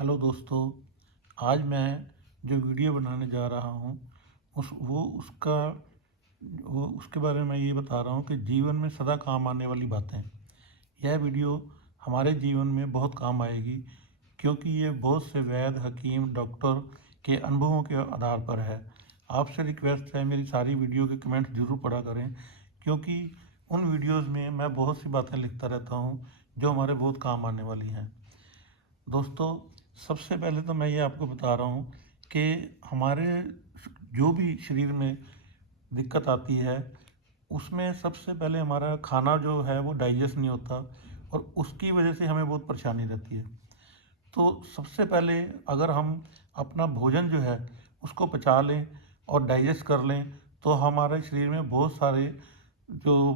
Hello दोस्तों। आज मैं जो वीडियो बनाने जा रहा हूँ वो उसके बारे में मैं ये बता रहा हूँ कि जीवन में सदा काम आने वाली बातें। यह वीडियो हमारे जीवन में बहुत काम आएगी, क्योंकि ये बहुत से वैद्य, हकीम, डॉक्टर के अनुभवों के आधार पर है। आपसे रिक्वेस्ट है, मेरी सारी वीडियो के कमेंट जरूर पढ़ा करें, क्योंकि उन वीडियोस में मैं बहुत सी बातें लिखता रहता हूँ जो हमारे बहुत काम आने वाली हैं। दोस्तों, सबसे पहले तो मैं ये आपको बता रहा हूँ कि हमारे जो भी शरीर में दिक्कत आती है, उसमें सबसे पहले हमारा खाना जो है वो डाइजेस्ट नहीं होता, और उसकी वजह से हमें बहुत परेशानी रहती है। तो सबसे पहले अगर हम अपना भोजन जो है उसको पचा लें और डाइजेस्ट कर लें, तो हमारे शरीर में बहुत सारे जो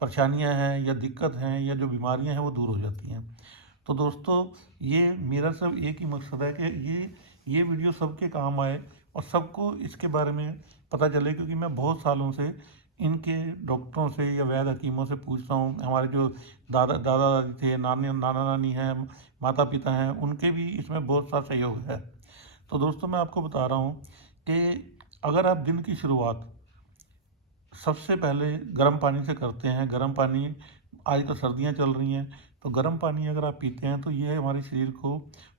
परेशानियां हैं या दिक्कत हैं या जो बीमारियां हैं वो दूर हो जाती हैं। तो दोस्तों, ये मेरा सब एक ही मकसद है कि ये वीडियो सबके काम आए और सबको इसके बारे में पता चले, क्योंकि मैं बहुत सालों से इनके डॉक्टरों से या वैद्य हकीमों से पूछता हूँ। हमारे जो दादा दादी थे, नाना नानी हैं, माता पिता हैं, उनके भी इसमें बहुत सा सहयोग है। तो दोस्तों, मैं आपको बता रहा हूँ कि अगर आप दिन की शुरुआत सबसे पहले गर्म पानी से करते हैं। गर्म पानी, आज तो सर्दियाँ चल रही हैं, तो गर्म पानी अगर आप पीते हैं तो ये हमारे शरीर को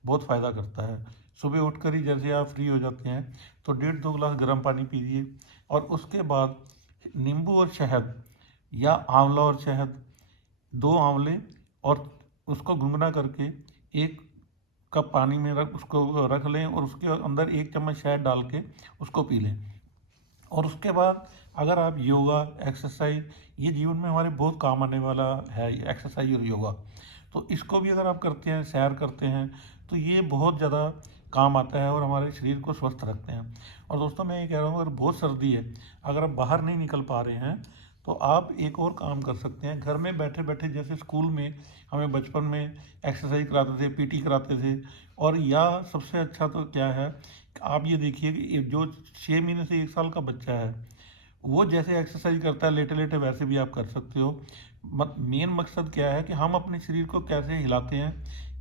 बहुत फ़ायदा करता है। सुबह उठकर ही जैसे आप फ्री हो जाते हैं तो 1.5-2 गिलास गर्म पानी पीजिए, और उसके बाद नींबू और शहद, या आंवला और शहद, 2 आंवले, और उसको गुनगुना करके 1 कप पानी में उसको रख लें, और उसके अंदर 1 चम्मच शहद डाल के उसको पी लें। और उसके बाद अगर आप योगा, एक्सरसाइज, ये जीवन में हमारे बहुत काम आने वाला है, एक्सरसाइज और योगा, तो इसको भी अगर आप करते हैं, सैर करते हैं, तो ये बहुत ज़्यादा काम आता है और हमारे शरीर को स्वस्थ रखते हैं। और दोस्तों, मैं ये कह रहा हूँ, अगर बहुत सर्दी है, अगर आप बाहर नहीं निकल पा रहे हैं, तो आप एक और काम कर सकते हैं। घर में बैठे बैठे, जैसे स्कूल में हमें बचपन में एक्सरसाइज कराते थे, पीटी कराते थे, और या सबसे अच्छा तो क्या है, आप ये देखिए कि ये जो 6 महीने से 1 साल का बच्चा है, वो जैसे एक्सरसाइज करता है लेटे लेटे, वैसे भी आप कर सकते हो। मेन मकसद क्या है कि हम अपने शरीर को कैसे हिलाते हैं,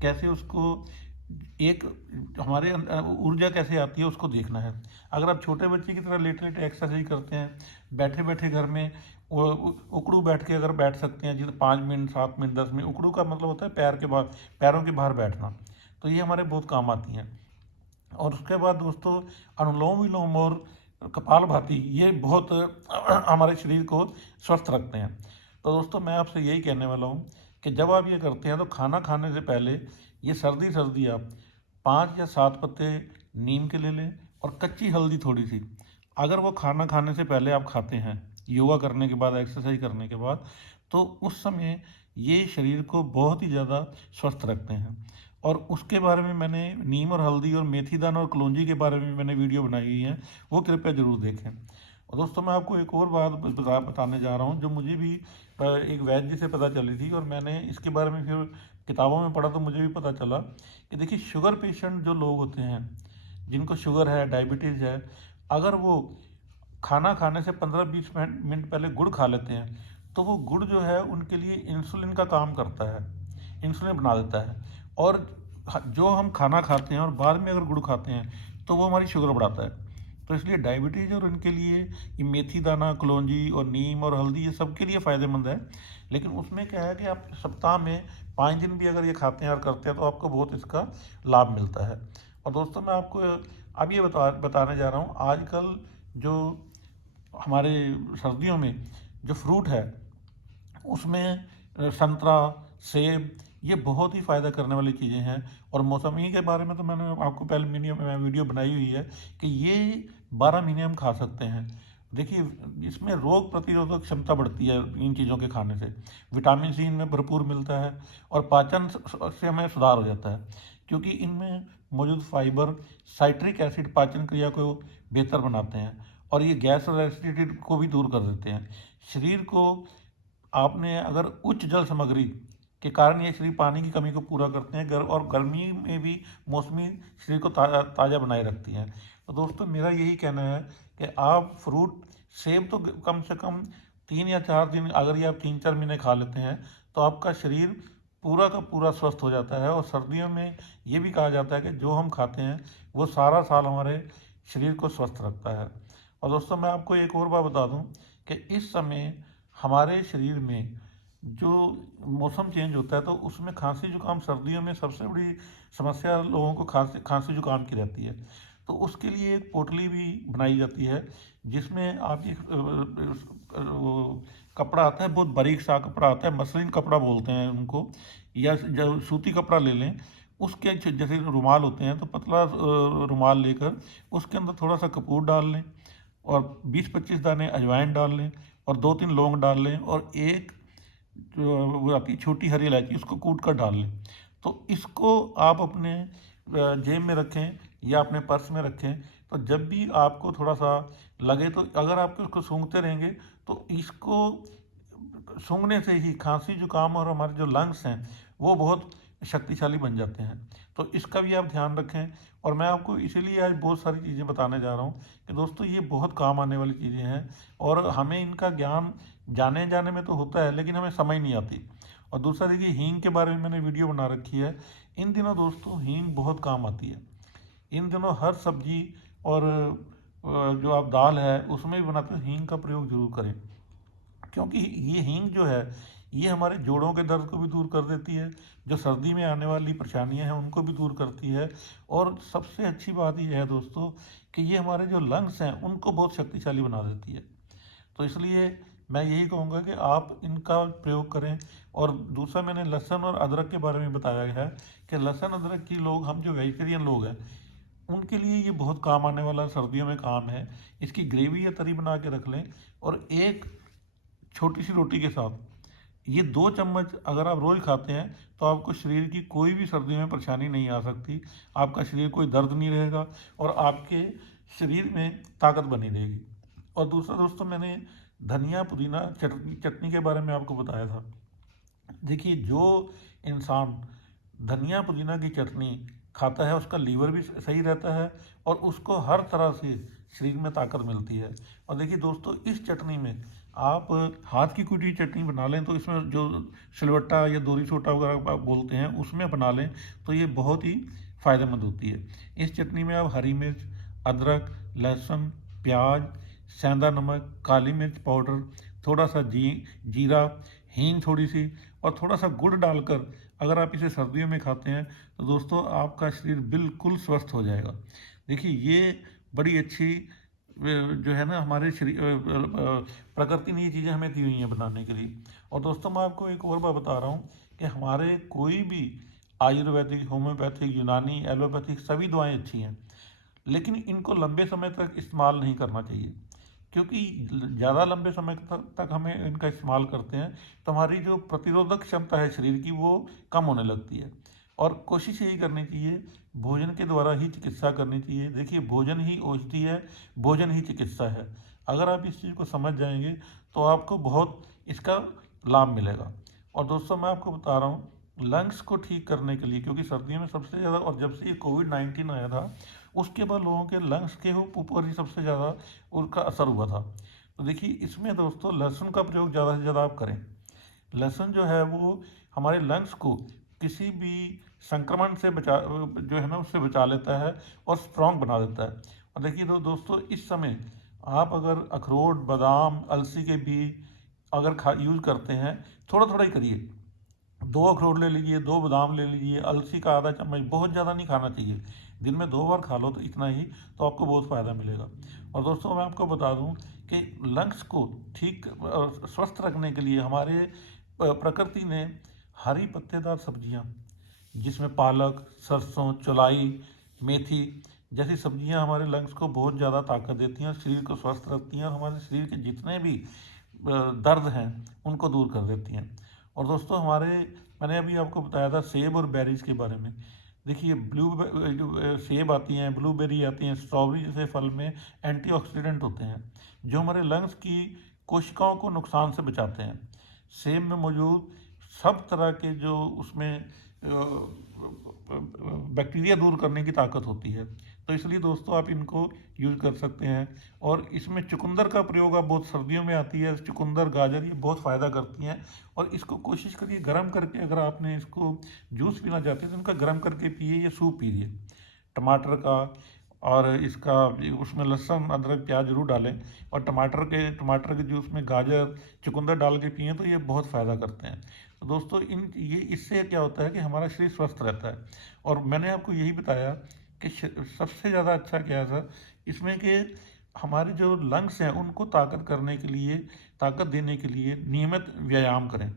कैसे उसको एक हमारे ऊर्जा कैसे आती है, उसको देखना है। अगर आप छोटे बच्चे की तरह लेटे लेटे एक्सरसाइज करते हैं, बैठे बैठे घर में, उकड़ू बैठ के अगर बैठ सकते हैं, जैसे 5 मिनट, 7 मिनट, 10 मिनट, उकड़ू का मतलब होता है पैरों के बाहर बैठना, तो ये हमारे बहुत काम आती हैं। और उसके बाद दोस्तों, अनुलोम विलोम और कपालभाति, ये बहुत हमारे शरीर को स्वस्थ रखते हैं। तो दोस्तों, मैं आपसे यही कहने वाला हूँ कि जब आप ये करते हैं तो खाना खाने से पहले ये सर्दी सर्दी आप 5 या 7 पत्ते नीम के ले लें, और कच्ची हल्दी थोड़ी सी। अगर वो खाना खाने से पहले आप खाते हैं, योगा करने के बाद, एक्सरसाइज करने के बाद, तो उस समय ये शरीर को बहुत ही ज़्यादा स्वस्थ रखते हैं। और उसके बारे में मैंने नीम और हल्दी और मेथी दाना और कलौंजी के बारे में मैंने वीडियो बनाई हुई है, वो कृपया ज़रूर देखें। और दोस्तों, मैं आपको एक और बात बताने जा रहा हूँ, जो मुझे भी एक वैद्य जी से पता चली थी, और मैंने इसके बारे में फिर किताबों में पढ़ा तो मुझे भी पता चला कि देखिए, शुगर पेशेंट जो लोग होते हैं, जिनको शुगर है, डायबिटीज़ है, अगर वो खाना खाने से 15-20 मिनट पहले गुड़ खा लेते हैं, तो वो गुड़ जो है उनके लिए इंसुलिन का काम करता है, इंसुलिन बना देता है। और जो हम खाना खाते हैं और बाद में अगर गुड़ खाते हैं, तो वो हमारी शुगर बढ़ाता है। तो इसलिए डायबिटीज़ और इनके लिए ये मेथी दाना, कलौंजी और नीम और हल्दी, ये सबके लिए फ़ायदेमंद है। लेकिन उसमें क्या है कि आप सप्ताह में 5 दिन भी अगर ये खाते हैं और करते हैं, तो आपको बहुत इसका लाभ मिलता है। और दोस्तों, मैं आपको अब ये बताने जा रहा हूँ, आजकल जो हमारे सर्दियों में जो फ्रूट है, उसमें संतरा, सेब, ये बहुत ही फ़ायदा करने वाली चीज़ें हैं। और मौसमी के बारे में तो मैंने आपको पहले वीडियो बनाई हुई है कि ये 12 महीने हम खा सकते हैं। देखिए, इसमें रोग प्रतिरोधक क्षमता बढ़ती है इन चीज़ों के खाने से, विटामिन सी इनमें भरपूर मिलता है, और पाचन से हमें सुधार हो जाता है, क्योंकि इनमें मौजूद फाइबर साइट्रिक एसिड पाचन क्रिया को बेहतर बनाते हैं, और ये गैस और एसिडिटी को भी दूर कर देते हैं। शरीर को, आपने अगर उच्च जल सामग्री के कारण ये शरीर पानी की कमी को पूरा करते हैं, और गर्मी में भी मौसमी शरीर को ताज़ा ताज़ा बनाए रखती हैं। तो दोस्तों, मेरा यही कहना है कि आप फ्रूट, सेब तो कम से कम 3 या 4 दिन, अगर ये आप 3-4 महीने खा लेते हैं, तो आपका शरीर पूरा का पूरा स्वस्थ हो जाता है। और सर्दियों में ये भी कहा जाता है कि जो हम खाते हैं वो सारा साल हमारे शरीर को स्वस्थ रखता है। और दोस्तों मैं आपको एक और बात बता दूं कि इस समय हमारे शरीर में जो मौसम चेंज होता है तो उसमें खांसी जुकाम, सर्दियों में सबसे बड़ी समस्या लोगों को खांसी खांसी जुकाम की रहती है। तो उसके लिए एक पोटली भी बनाई जाती है जिसमें आप ये वो कपड़ा आता है, बहुत बारीक सा कपड़ा आता है, मसलिन कपड़ा बोलते हैं उनको, या जो सूती कपड़ा ले लें, उसके जैसे रुमाल होते हैं तो पतला रुमाल लेकर उसके अंदर थोड़ा सा कपूर डाल लें और 20-25 दाने अजवाइन डाल लें और 2-3 लौंग डाल लें और एक जो वो आती है छोटी हरी इलायची, उसको कूट कर डाल लें। तो इसको आप अपने जेब में रखें या अपने पर्स में रखें। तो जब भी आपको थोड़ा सा लगे तो अगर आप उसको सूंघते रहेंगे तो इसको सूंघने से ही खांसी जुकाम और हमारे जो लंग्स हैं वो बहुत शक्तिशाली बन जाते हैं। तो इसका भी आप ध्यान रखें। और मैं आपको इसीलिए आज बहुत सारी चीज़ें बताने जा रहा हूँ कि दोस्तों ये बहुत काम आने वाली चीज़ें हैं और हमें इनका ज्ञान जाने जाने में तो होता है लेकिन हमें समझ नहीं आती। और दूसरा देखिए, हींग के बारे में मैंने वीडियो बना रखी है। इन दिनों दोस्तों हींग बहुत काम आती है। इन दिनों हर सब्जी और जो आप दाल है उसमें भी बनाते हैं, हींग का प्रयोग जरूर करें। क्योंकि ये हींग जो है ये हमारे जोड़ों के दर्द को भी दूर कर देती है, जो सर्दी में आने वाली परेशानियां हैं उनको भी दूर करती है। और सबसे अच्छी बात ये है दोस्तों कि ये हमारे जो लंग्स हैं उनको बहुत शक्तिशाली बना देती है। तो इसलिए मैं यही कहूँगा कि आप इनका प्रयोग करें। और दूसरा, मैंने लहसुन और अदरक के बारे में बताया है कि लहसुन अदरक की लोग, हम जो वेजिटेरियन लोग हैं उनके लिए ये बहुत काम आने वाला सर्दियों में काम है। इसकी ग्रेवी या तरी बना के रख लें और एक छोटी सी रोटी के साथ ये 2 चम्मच अगर आप रोज़ खाते हैं तो आपको शरीर की कोई भी सर्दी में परेशानी नहीं आ सकती। आपका शरीर कोई दर्द नहीं रहेगा और आपके शरीर में ताकत बनी रहेगी। और दूसरा दोस्तों, मैंने धनिया पुदीना चटनी चटनी के बारे में आपको बताया था। देखिए, जो इंसान धनिया पुदीना की चटनी खाता है उसका लीवर भी सही रहता है और उसको हर तरह से शरीर में ताकत मिलती है। और देखिए दोस्तों, इस चटनी में आप हाथ की कुटी चटनी बना लें तो इसमें जो सिलवट्टा या दोरी सोटा वगैरह आप बोलते हैं उसमें बना लें तो ये बहुत ही फ़ायदेमंद होती है। इस चटनी में आप हरी मिर्च, अदरक, लहसुन, प्याज, सेंधा नमक, काली मिर्च पाउडर, थोड़ा सा जीरा, हींग थोड़ी सी और थोड़ा सा गुड़ डालकर अगर आप इसे सर्दियों में खाते हैं तो दोस्तों आपका शरीर बिल्कुल स्वस्थ हो जाएगा। देखिए, ये बड़ी अच्छी जो है ना हमारे शरीर प्रकृति ने ये चीज़ें हमें दी हुई हैं बनाने के लिए। और दोस्तों मैं आपको एक और बात बता रहा हूँ कि हमारे कोई भी आयुर्वेदिक, होम्योपैथिक, यूनानी, एलोपैथिक सभी दवाएं अच्छी हैं लेकिन इनको लंबे समय तक इस्तेमाल नहीं करना चाहिए। क्योंकि ज़्यादा लंबे समय तक हमें इनका इस्तेमाल करते हैं तो हमारी जो प्रतिरोधक क्षमता है शरीर की वो कम होने लगती है। और कोशिश यही करनी चाहिए, भोजन के द्वारा ही चिकित्सा करनी चाहिए। देखिए, भोजन ही औषधि है, भोजन ही चिकित्सा है। अगर आप इस चीज़ को समझ जाएंगे तो आपको बहुत इसका लाभ मिलेगा। और दोस्तों मैं आपको बता रहा हूँ, लंग्स को ठीक करने के लिए, क्योंकि सर्दियों में सबसे ज़्यादा, और जब से ये कोविड-19 आया था उसके बाद लोगों के लंग्स के ऊपर ही सबसे ज़्यादा उनका असर हुआ था। तो देखिए, इसमें दोस्तों लहसुन का प्रयोग ज़्यादा से ज़्यादा आप करें। लहसुन जो है वो हमारे लंग्स को किसी भी संक्रमण से बचा, जो है ना उससे बचा लेता है और स्ट्रॉन्ग बना देता है। और देखिए दोस्तों, इस समय आप अगर अखरोट, बादाम, अलसी के बीज अगर खा यूज़ करते हैं, थोड़ा थोड़ा ही करिए। 2 अखरोट ले लीजिए, 2 बादाम ले लीजिए, अलसी का आधा चम्मच, बहुत ज़्यादा नहीं खाना चाहिए। दिन में 2 बार खा लो तो इतना ही, तो आपको बहुत फ़ायदा मिलेगा। और दोस्तों मैं आपको बता दूं कि लंग्स को ठीक स्वस्थ रखने के लिए हमारे प्रकृति ने हरी पत्तेदार सब्जियां, जिसमें पालक, सरसों, चौलाई, मेथी जैसी सब्जियां हमारे लंग्स को बहुत ज़्यादा ताकत देती हैं, शरीर को स्वस्थ रखती हैं और हमारे शरीर के जितने भी दर्द हैं उनको दूर कर देती हैं। और दोस्तों हमारे, मैंने अभी आपको बताया था सेब और बेरीज के बारे में। देखिए, जो सेब आती हैं, ब्लूबेरी आती हैं, स्ट्रॉबेरी जैसे फल में एंटीऑक्सीडेंट होते हैं जो हमारे लंग्स की कोशिकाओं को नुकसान से बचाते हैं। सेब में मौजूद सब तरह के जो उसमें बैक्टीरिया दूर करने की ताकत होती है। तो इसलिए दोस्तों आप इनको यूज़ कर सकते हैं। और इसमें चुकंदर का प्रयोग आप बहुत सर्दियों में आती है, चुकंदर गाजर ये बहुत फ़ायदा करती हैं। और इसको कोशिश करिए गर्म करके, अगर आपने इसको जूस पीना चाहते हैं तो इनका गर्म करके पिए या सूप पीजिए टमाटर का। और इसका उसमें लहसुन अदरक प्याज जरूर डालें। और टमाटर के जूस में गाजर चुकंदर डाल के पिएँ तो ये बहुत फ़ायदा करते हैं। तो दोस्तों इससे क्या होता है कि हमारा शरीर स्वस्थ रहता है। और मैंने आपको यही बताया कि सबसे ज़्यादा अच्छा क्या है सर इसमें कि हमारे जो लंग्स हैं उनको ताकत करने के लिए, ताकत देने के लिए नियमित व्यायाम करें।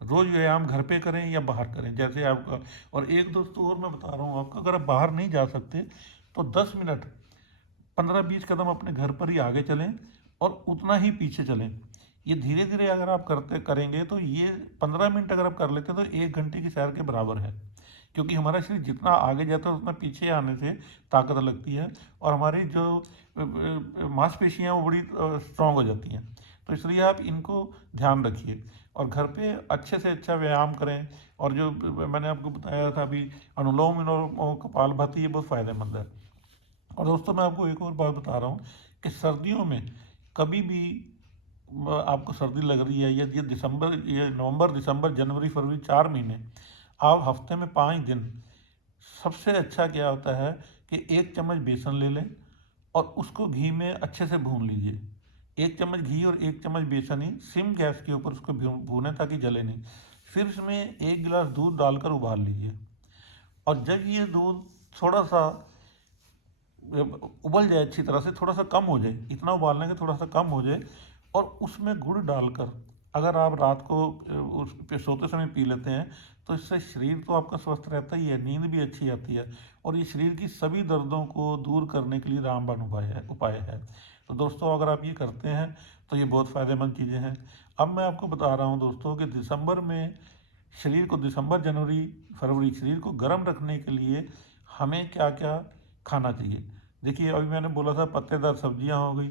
रोज़ व्यायाम घर पे करें या बाहर करें जैसे आपका। और एक दोस्तों और मैं बता रहा हूँ आपको, अगर आप बाहर नहीं जा सकते तो 10 मिनट 15-20 कदम अपने घर पर ही आगे चलें और उतना ही पीछे चलें। ये धीरे धीरे अगर आप करेंगे तो ये 15 मिनट अगर आप कर लेते हैं तो 1 घंटे की सैर के बराबर है। क्योंकि हमारा शरीर जितना आगे जाता है उतना पीछे आने से ताकत लगती है और हमारी जो मांसपेशियाँ वो बड़ी स्ट्रांग हो जाती हैं। तो इसलिए आप इनको ध्यान रखिए और घर पे अच्छे से अच्छा व्यायाम करें। और जो मैंने आपको बताया था अभी अनुलोम विलोम और कपालभाति ये बहुत फ़ायदेमंद है। और दोस्तों मैं आपको एक और बात बता रहा हूँ कि सर्दियों में कभी भी आपको सर्दी लग रही है, ये नवंबर दिसंबर जनवरी फरवरी 4 महीने आप हफ्ते में 5 दिन सबसे अच्छा क्या होता है कि 1 चम्मच बेसन ले लें और उसको घी में अच्छे से भून लीजिए। 1 चम्मच घी और 1 चम्मच बेसन ही सिम गैस के ऊपर उसको भूनें ताकि जले नहीं। फिर उसमें 1 गिलास दूध डालकर उबाल लीजिए। और जब ये दूध थोड़ा सा उबल जाए अच्छी तरह से, थोड़ा सा कम हो जाए, इतना उबालने के थोड़ा सा कम हो जाए, और उसमें गुड़ डालकर अगर आप रात को उस पे सोते समय पी लेते हैं तो इससे शरीर तो आपका स्वस्थ रहता ही है, नींद भी अच्छी आती है और ये शरीर की सभी दर्दों को दूर करने के लिए रामबाण उपाय है। तो दोस्तों अगर आप ये करते हैं तो ये बहुत फ़ायदेमंद चीज़ें हैं। अब मैं आपको बता रहा हूँ दोस्तों कि दिसंबर जनवरी फरवरी शरीर को गर्म रखने के लिए हमें क्या क्या खाना चाहिए। देखिए अभी मैंने बोला था पत्तेदार सब्जियां हो गई,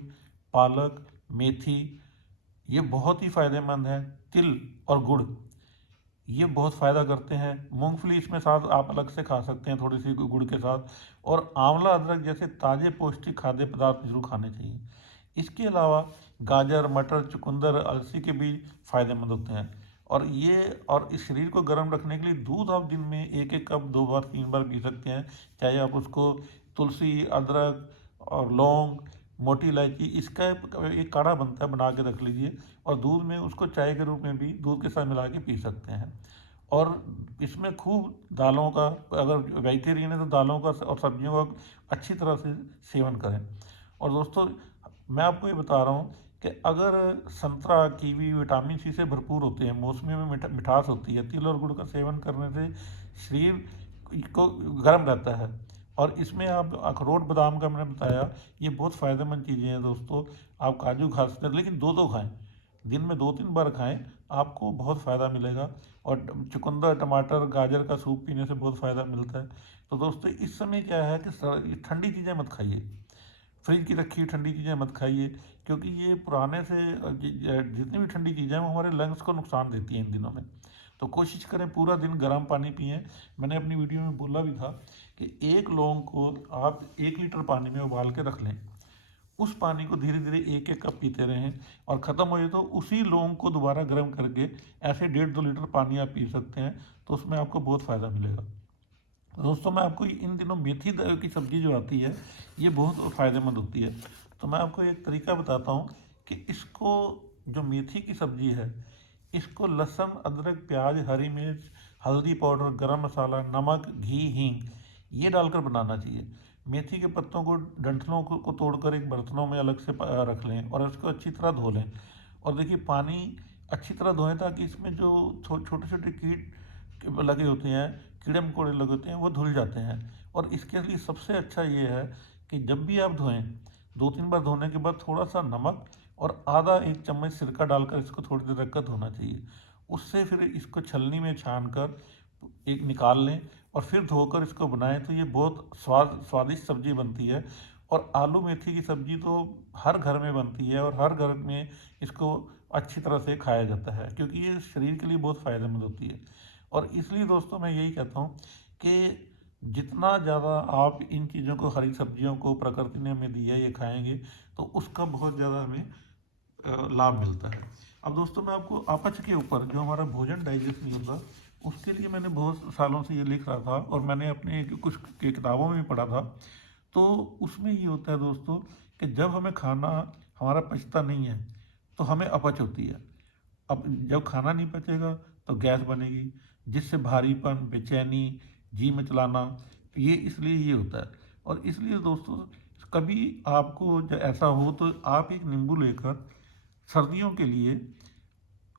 पालक, मेथी, ये बहुत ही फ़ायदेमंद है। तिल और गुड़ ये बहुत फ़ायदा करते हैं। मूंगफली इसमें साथ आप अलग से खा सकते हैं थोड़ी सी गुड़ के साथ। और आंवला अदरक जैसे ताज़े पौष्टिक खाद्य पदार्थ जरूर खाने चाहिए। इसके अलावा गाजर मटर चुकंदर अलसी के बीज फ़ायदेमंद होते हैं। और इस शरीर को गर्म रखने के लिए दूध आप दिन में 1-1 कप 2 बार 3 बार पी सकते हैं। चाहे आप उसको तुलसी अदरक और लौंग मोटी इलायची इसका एक काढ़ा बनता है, बना के रख लीजिए और दूध में उसको चाय के रूप में भी दूध के साथ मिला के पी सकते हैं। और इसमें खूब दालों का, अगर वेजिटेरियन है तो दालों का और सब्जियों का अच्छी तरह से सेवन करें। और दोस्तों मैं आपको ये बता रहा हूँ कि अगर संतरा कीवी विटामिन सी से भरपूर होते हैं, मौसमी में मिठास होती है, तिल और गुड़ का सेवन करने से शरीर को गर्म रहता है। और इसमें आप अखरोट बादाम का मैंने बताया ये बहुत फ़ायदेमंद चीज़ें हैं दोस्तों। आप काजू खा सकते हैं लेकिन दो दो खाएं, दिन में 2-3 बार खाएं, आपको बहुत फ़ायदा मिलेगा। और चुकंदर टमाटर गाजर का सूप पीने से बहुत फ़ायदा मिलता है। तो दोस्तों इस समय क्या है कि ठंडी चीज़ें मत खाइए, फ्रिज की रखी हुई ठंडी चीज़ें मत खाइए, क्योंकि ये पुराने से जितनी भी ठंडी चीज़ें हैं वो हमारे लंग्स को नुकसान देती हैं इन दिनों में। तो कोशिश करें पूरा दिन गर्म पानी पिएं। मैंने अपनी वीडियो में बोला भी था कि एक लौंग को आप 1 लीटर पानी में उबाल के रख लें, उस पानी को धीरे धीरे 1-1 कप पीते रहें और ख़त्म हो जाए तो उसी लौंग को दोबारा गर्म करके ऐसे 1.5-2 लीटर पानी आप पी सकते हैं। तो उसमें आपको बहुत फ़ायदा मिलेगा। दोस्तों मैं आपको इन दिनों मेथी की सब्ज़ी जो आती है ये बहुत फ़ायदेमंद होती है। तो मैं आपको एक तरीका बताता हूँ कि इसको, जो मेथी की सब्ज़ी है, इसको लहसुन अदरक प्याज हरी मिर्च हल्दी पाउडर गरम मसाला नमक घी हींग ये डालकर बनाना चाहिए। मेथी के पत्तों को डंठलों को तोड़कर एक बर्तनों में अलग से रख लें और उसको अच्छी तरह धो लें। और देखिए पानी अच्छी तरह धोएं ताकि इसमें जो छोटे छोटे कीट लगे होते हैं, कीड़े मकोड़े लगे होते हैं, वो धुल जाते हैं। और इसके लिए सबसे अच्छा ये है कि जब भी आप धोएं 2-3 बार धोने के बाद थोड़ा सा नमक और आधा 1 चम्मच सिरका डालकर इसको थोड़ी देर रख कर धोना चाहिए। उससे फिर इसको छलनी में छान कर एक निकाल लें और फिर धोकर इसको बनाएं तो ये बहुत स्वादिष्ट सब्ज़ी बनती है। और आलू मेथी की सब्ज़ी तो हर घर में बनती है और हर घर में इसको अच्छी तरह से खाया जाता है क्योंकि ये शरीर के लिए बहुत फ़ायदेमंद होती है। और इसलिए दोस्तों मैं यही कहता हूँ कि जितना ज़्यादा आप इन चीज़ों को, हरी सब्जियों को प्रकृति ने हमें दिया है, ये खाएंगे तो उसका बहुत ज़्यादा हमें लाभ मिलता है। अब दोस्तों मैं आपको अपच के ऊपर, जो हमारा भोजन डाइजेस्ट नहीं होता, उसके लिए मैंने बहुत सालों से ये लिख रहा था और मैंने अपने कुछ किताबों में भी पढ़ा था। तो उसमें ये होता है दोस्तों कि जब हमें खाना हमारा पचता नहीं है तो हमें अपच होती है। अब जब खाना नहीं पचेगा तो गैस बनेगी, जिससे भारीपन, बेचैनी, जी मिचलाना, ये इसलिए ये होता है। और इसलिए दोस्तों कभी आपको ऐसा हो तो आप एक नींबू लेकर सर्दियों के लिए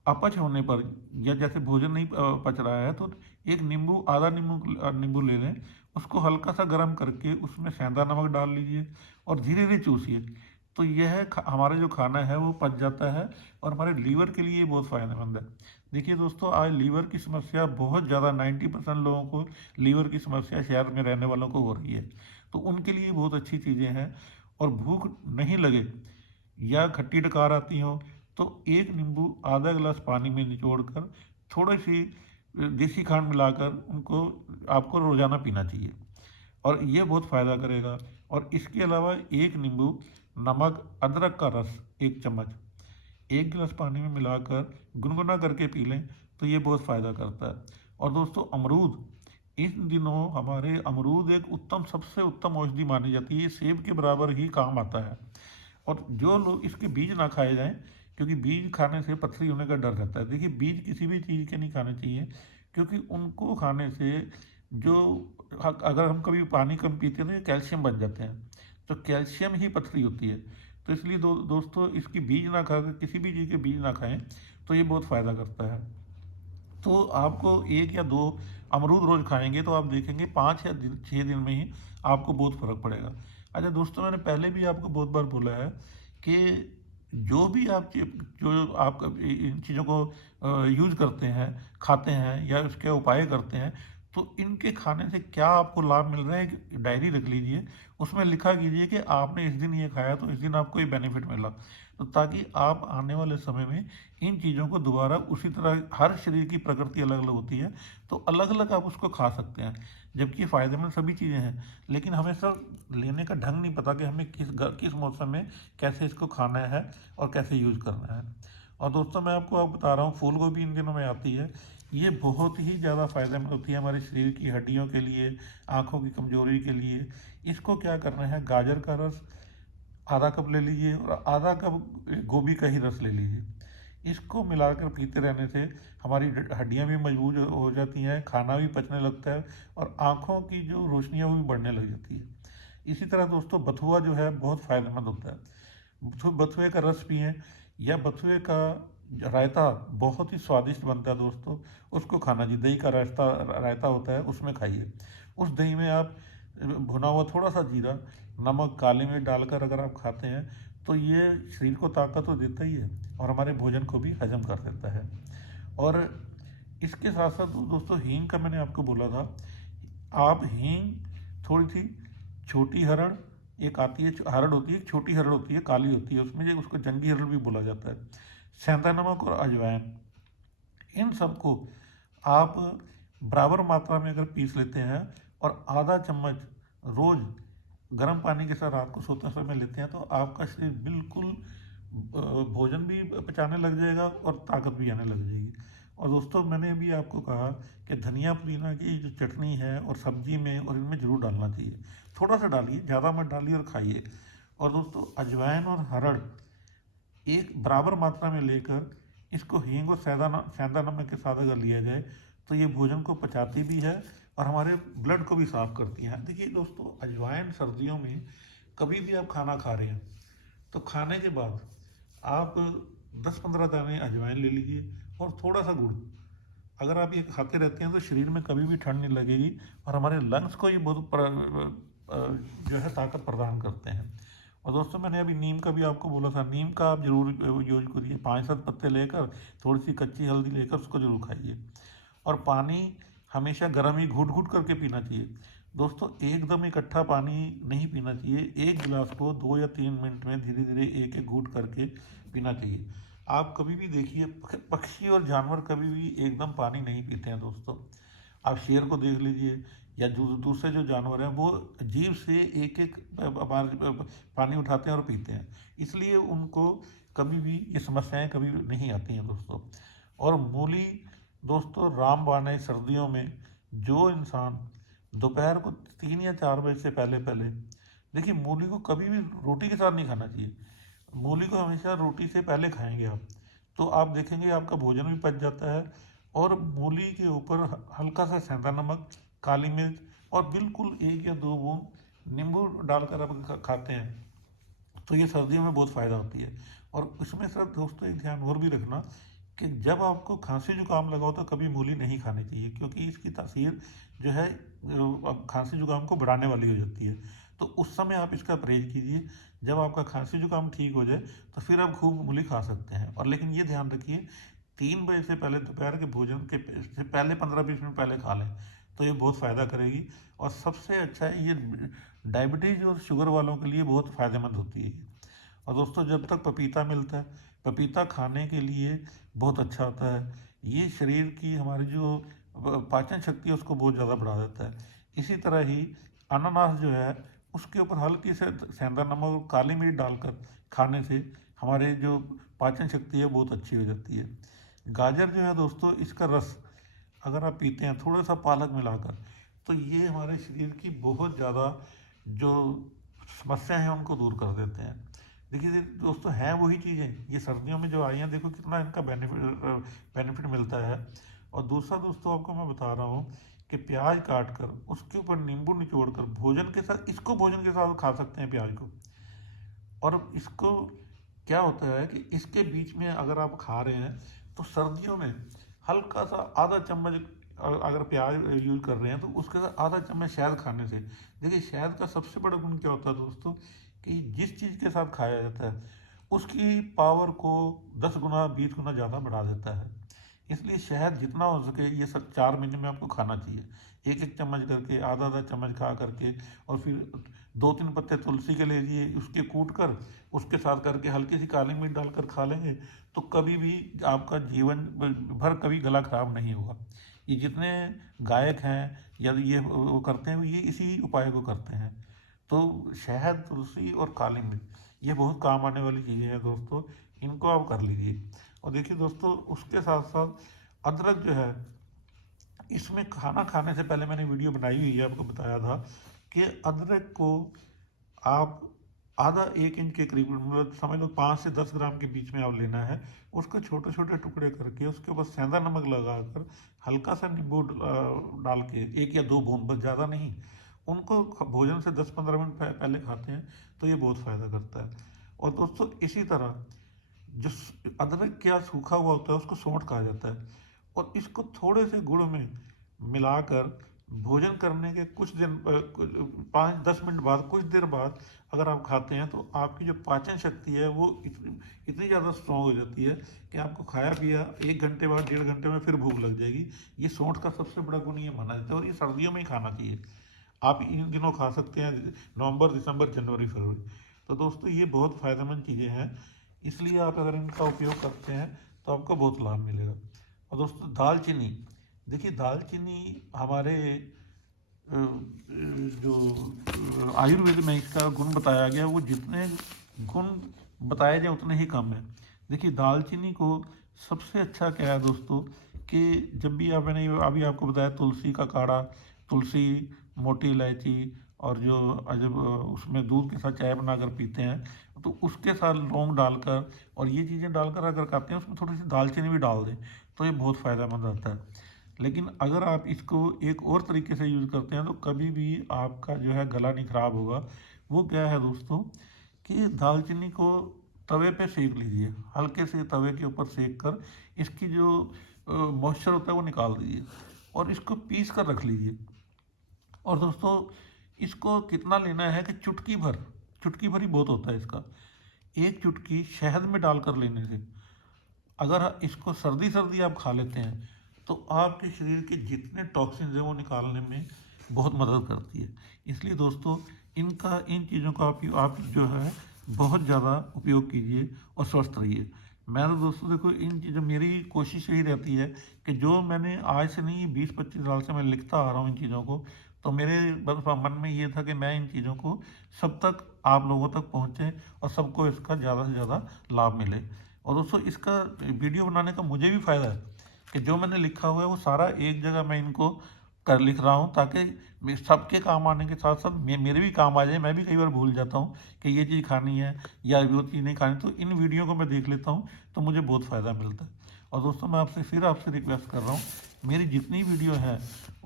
अपच होने पर, या जैसे भोजन नहीं पच रहा है, तो एक नींबू, आधा नींबू नींबू ले लें, उसको हल्का सा गर्म करके उसमें सेंधा नमक डाल लीजिए और धीरे धीरे चूसिए। तो यह हमारा जो खाना है वो पच जाता है और हमारे लीवर के लिए बहुत फ़ायदेमंद है। देखिए दोस्तों, आज लीवर की समस्या बहुत ज़्यादा, 90% लोगों को लीवर की समस्या शहर में रहने वालों को हो रही है। तो उनके लिए बहुत अच्छी चीज़ें हैं। और भूख नहीं लगे या खट्टी डकार आती हो तो एक नींबू आधा गिलास पानी में निचोड़ कर थोड़ी सी देसी खांड मिलाकर उनको आपको रोज़ाना पीना चाहिए और ये बहुत फ़ायदा करेगा। और इसके अलावा एक नींबू, नमक, अदरक का रस 1 चम्मच एक गिलास पानी में मिलाकर गुनगुना करके पी लें तो ये बहुत फ़ायदा करता है। और दोस्तों अमरूद, इन दिनों हमारे अमरूद एक उत्तम, सबसे उत्तम औषधि मानी जाती है। ये सेब के बराबर ही काम आता है। और जो लोग इसके बीज ना खाए जाएं, क्योंकि बीज खाने से पथरी होने का डर रहता है। देखिए बीज किसी भी चीज़ के नहीं खाने चाहिए, क्योंकि उनको खाने से जो, अगर हम कभी पानी कम पीते हैं तो ये कैल्शियम बन जाते हैं, तो कैल्शियम ही पथरी होती है। तो इसलिए दोस्तों इसकी बीज ना खा कर, किसी भी चीज़ के बीज ना खाएं, तो ये बहुत फ़ायदा करता है। तो आपको 1 या 2 अमरूद रोज़ खाएंगे तो आप देखेंगे 5 या 6 दिन में ही आपको बहुत फ़र्क पड़ेगा। अच्छा दोस्तों, मैंने पहले भी आपको बहुत बार बोला है कि जो भी आप जो आप इन चीज़ों को यूज़ करते हैं, खाते हैं या उसके उपाय करते हैं, तो इनके खाने से क्या आपको लाभ मिल रहा है, एक डायरी रख लीजिए, उसमें लिखा कीजिए कि आपने इस दिन ये खाया तो इस दिन आपको ये बेनिफिट मिला। तो ताकि आप आने वाले समय में इन चीज़ों को दोबारा उसी तरह, हर शरीर की प्रकृति अलग अलग होती है, तो अलग अलग आप उसको खा सकते हैं, जबकि फ़ायदेमंद सभी चीज़ें हैं। लेकिन हमें सब लेने का ढंग नहीं पता कि हमें किस मौसम में कैसे इसको खाना है और कैसे यूज़ करना है। और दोस्तों मैं आपको बता रहा हूँ, फूल गोभी इन दिनों में आती है, ये बहुत ही ज़्यादा फ़ायदेमंद होती है हमारे शरीर की हड्डियों के लिए, आँखों की कमजोरी के लिए। इसको क्या करना है, गाजर का रस आधा कप ले लीजिए और आधा कप गोभी का ही रस ले लीजिए। इसको मिलाकर पीते रहने से हमारी हड्डियां भी मजबूत हो जाती हैं, खाना भी पचने लगता है और आँखों की जो रोशनियाँ वो भी बढ़ने लग जाती है। इसी तरह दोस्तों बथुआ जो है बहुत फ़ायदेमंद होता है। बथुए का रस पिएं, या बथुए का रायता बहुत ही स्वादिष्ट बनता है दोस्तों, उसको खाना चाहिए। दही का रायता रायता होता है, उसमें खाइए। उस दही में आप भुना हुआ थोड़ा सा जीरा, नमक, काली मिर्च डालकर अगर आप खाते हैं तो ये शरीर को ताकत तो देता ही है और हमारे भोजन को भी हजम कर देता है। और इसके साथ साथ दोस्तों हींग का मैंने आपको बोला था, आप हींग थोड़ी सी, छोटी हरड़ एक आती है, हरड़ होती है, एक छोटी हरड़ होती है, काली होती है, उसमें जो उसको जंगी हरड़ भी बोला जाता है, सेंधा नमक और अजवाइन, इन सबको आप बराबर मात्रा में अगर पीस लेते हैं और आधा चम्मच रोज़ गर्म पानी के साथ रात को सोते समय लेते हैं, तो आपका शरीर बिल्कुल भोजन भी पचाने लग जाएगा और ताकत भी आने लग जाएगी। और दोस्तों मैंने अभी आपको कहा कि धनिया पुदीना की जो चटनी है और सब्जी में और इनमें ज़रूर डालना चाहिए। थोड़ा सा डालिए, ज़्यादा मत डालिए और खाइए। और दोस्तों अजवाइन और हरड़ एक बराबर मात्रा में लेकर इसको हींग और सेंधा नमक के साथ अगर लिया जाए तो ये भोजन को पचाती भी है और हमारे ब्लड को भी साफ करती है। देखिए दोस्तों, अजवाइन सर्दियों में कभी भी आप खाना खा रहे हैं तो खाने के बाद आप 10-15 दाने अजवाइन ले लीजिए और थोड़ा सा गुड़। अगर आप ये खाते रहते हैं तो शरीर में कभी भी ठंड नहीं लगेगी और हमारे लंग्स को ये बहुत जो है ताकत प्रदान करते हैं। और दोस्तों मैंने अभी नीम का भी आपको बोला था, नीम का आप जरूर यूज करिए। 5-7 पत्ते लेकर, थोड़ी सी कच्ची हल्दी लेकर उसको जरूर खाइए। और पानी हमेशा गर्म ही घूट घूट करके पीना चाहिए। दोस्तों एकदम इकट्ठा पानी नहीं पीना चाहिए, एक गिलास को 2 या 3 मिनट में धीरे धीरे एक एक घूट करके पीना चाहिए। आप कभी भी देखिए, पक्षी और जानवर कभी भी एकदम पानी नहीं पीते हैं दोस्तों। आप शेर को देख लीजिए या जो दूसरे जो जानवर हैं वो जीभ से एक एक बार पानी उठाते हैं और पीते हैं, इसलिए उनको कभी भी ये समस्याएं कभी नहीं आती हैं दोस्तों। और मूली दोस्तों रामबाण है सर्दियों में। जो इंसान दोपहर को 3 या 4 बजे से पहले पहले, देखिए मूली को कभी भी रोटी के साथ नहीं खाना चाहिए। मूली को हमेशा रोटी से पहले खाएंगे आप, तो आप देखेंगे आपका भोजन भी पच जाता है। और मूली के ऊपर हल्का सा सेंधा नमक, काली मिर्च और बिल्कुल 1 या 2 बूंद नींबू डालकर आप खाते हैं तो ये सर्दियों में बहुत फ़ायदा होती है। और इसमें सर दोस्तों एक ध्यान और भी रखना कि जब आपको खांसी जुकाम लगा हो तो कभी मूली नहीं खानी चाहिए, क्योंकि इसकी तासीर जो है खांसी जुकाम को बढ़ाने वाली हो जाती है। तो उस समय आप इसका परहेज कीजिए। जब आपका खांसी जुकाम ठीक हो जाए तो फिर आप खूब मूली खा सकते हैं। और लेकिन ये ध्यान रखिए 3 बजे से पहले दोपहर के भोजन के से पहले 15-20 मिनट पहले खा लें, तो ये बहुत फ़ायदा करेगी। और सबसे अच्छा है ये डायबिटीज़ और शुगर वालों के लिए बहुत फ़ायदेमंद होती है। और दोस्तों जब तक पपीता मिलता है, पपीता खाने के लिए बहुत अच्छा होता है। ये शरीर की हमारी जो पाचन शक्ति है उसको बहुत ज़्यादा बढ़ा देता है। इसी तरह ही अनानास जो है उसके ऊपर हल्की से सेंधा नमक और काली मिर्च डालकर खाने से हमारे जो पाचन शक्ति है बहुत अच्छी हो जाती है। गाजर जो है दोस्तों इसका रस अगर आप पीते हैं थोड़ा सा पालक मिलाकर, तो ये हमारे शरीर की बहुत ज़्यादा जो समस्या है उनको दूर कर देते हैं। देखिए दोस्तों हैं वही चीज़ें ये सर्दियों में जो आई हैं, देखो कितना इनका बेनिफिट मिलता है। और दूसरा दोस्तों आपको मैं बता रहा हूँ कि प्याज काट कर उसके ऊपर नींबू निचोड़ कर भोजन के साथ, इसको भोजन के साथ खा सकते हैं प्याज को। और इसको क्या होता है कि इसके बीच में अगर आप खा रहे हैं तो सर्दियों में हल्का सा आधा चम्मच अगर प्याज यूज़ कर रहे हैं तो उसके साथ आधा चम्मच शहद खाने से, देखिए शहद का सबसे बड़ा गुण क्या होता है दोस्तों कि जिस चीज़ के साथ खाया जाता है उसकी पावर को 10 गुना 20 गुना ज़्यादा बढ़ा देता है। इसलिए शहद जितना हो सके ये सब 4 महीने में आपको खाना चाहिए, एक एक चम्मच करके, आधा आधा चम्मच खा करके। और फिर 2-3 पत्ते तुलसी के ले लिए, उसके कूट कर उसके साथ करके हल्की सी काली मिर्च डालकर खा लेंगे तो कभी भी आपका जीवन भर कभी गला खराब नहीं होगा। ये जितने गायक हैं या ये वो करते हैं ये इसी उपाय को करते हैं। तो शहद, तुलसी और काली मिर्च ये बहुत काम आने वाली चीज़ें हैं दोस्तों, इनको आप कर लीजिए। और देखिए दोस्तों उसके साथ साथ अदरक जो है इसमें खाना खाने से पहले मैंने वीडियो बनाई हुई है, आपको बताया था कि अदरक को आप आधा 1 इंच के करीब, मतलब समझ लो 5 से 10 ग्राम के बीच में आप लेना है। उसको छोटे छोटे टुकड़े करके उसके ऊपर सेंधा नमक लगाकर हल्का सा नींबू डाल के 1 या 2 बूंद, बस ज़्यादा नहीं, उनको भोजन से 10-15 मिनट पहले खाते हैं तो ये बहुत फ़ायदा करता है। और दोस्तों इसी तरह जो अदरक क्या सूखा हुआ होता है उसको सौंठ कहा जाता है, और इसको थोड़े से गुड़ में मिलाकर भोजन करने के कुछ दिन 5-10 मिनट बाद, कुछ देर बाद अगर आप खाते हैं तो आपकी जो पाचन शक्ति है वो इतनी ज़्यादा स्ट्रॉन्ग हो जाती है कि आपको खाया पिया 1 घंटे बाद, 1.5 घंटे में फिर भूख लग जाएगी। ये सौंठ का सबसे बड़ा गुण ये माना जाता है, और ये सर्दियों में ही खाना चाहिए। आप इन दिनों खा सकते हैं, नवंबर, दिसंबर, जनवरी, फरवरी। तो दोस्तों ये बहुत फ़ायदेमंद चीज़ें हैं, इसलिए आप अगर इनका उपयोग करते हैं तो आपको बहुत लाभ मिलेगा। और दोस्तों दालचीनी, देखिए दालचीनी हमारे जो आयुर्वेद में इसका गुण बताया गया वो जितने गुण बताए जाए उतने ही कम है। देखिए दालचीनी को सबसे अच्छा क्या है दोस्तों कि जब भी आपने अभी आपको बताया तुलसी का काढ़ा, तुलसी, मोटी इलायची और जो जब उसमें दूध के साथ चाय बनाकर पीते हैं तो उसके साथ लौंग डालकर और ये चीज़ें डालकर अगर खाते हैं उसमें थोड़ी सी दालचीनी भी डाल दें तो ये बहुत फ़ायदेमंद रहता है। लेकिन अगर आप इसको एक और तरीके से यूज़ करते हैं तो कभी भी आपका जो है गला नहीं ख़राब होगा। वो क्या है दोस्तों कि दालचीनी को तवे पे सेक लीजिए, हल्के से तवे के ऊपर सेक कर इसकी जो मॉइस्चर होता है वो निकाल दीजिए और इसको पीस कर रख लीजिए। और दोस्तों इसको कितना लेना है कि चुटकी भर ही बहुत होता है इसका। एक चुटकी शहद में डालकर लेने से अगर इसको सर्दी सर्दी आप खा लेते हैं तो आपके शरीर के जितने टॉक्सिन्स हैं वो निकालने में बहुत मदद करती है। इसलिए दोस्तों इन चीज़ों का आप जो है बहुत ज़्यादा उपयोग कीजिए और स्वस्थ रहिए। मैं तो दोस्तों देखो इन चीज़ों, मेरी कोशिश यही रहती है कि जो मैंने आज से नहीं 20-25 साल से मैं लिखता आ रहा हूँ इन चीज़ों को, तो मेरे बस मन में ये था कि मैं इन चीज़ों को सब तक, आप लोगों तक पहुँचे और सबको इसका ज़्यादा से ज़्यादा लाभ मिले। और दोस्तों, इसका वीडियो बनाने का मुझे भी फ़ायदा है कि जो मैंने लिखा हुआ है वो सारा एक जगह मैं इनको कर लिख रहा हूँ, ताकि सबके काम आने के साथ साथ मेरे भी काम आ जाए। मैं भी कई बार भूल जाता हूँ कि ये चीज़ खानी है या वो चीज़ नहीं खानी, तो इन वीडियो को मैं देख लेता हूँ, तो मुझे बहुत फ़ायदा मिलता है। और दोस्तों, मैं आपसे रिक्वेस्ट कर रहा हूँ, मेरी जितनी वीडियो हैं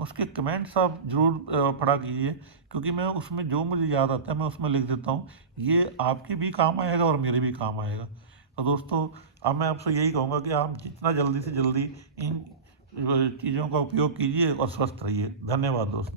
उसके कमेंट्स आप ज़रूर पढ़ा कीजिए, क्योंकि मैं उसमें जो मुझे याद आता है मैं उसमें लिख देता हूँ। ये आपके भी काम आएगा और मेरे भी काम आएगा। तो दोस्तों, अब मैं आपसे यही कहूँगा कि आप जितना जल्दी से जल्दी इन चीज़ों का उपयोग कीजिए और स्वस्थ रहिए। धन्यवाद दोस्तों।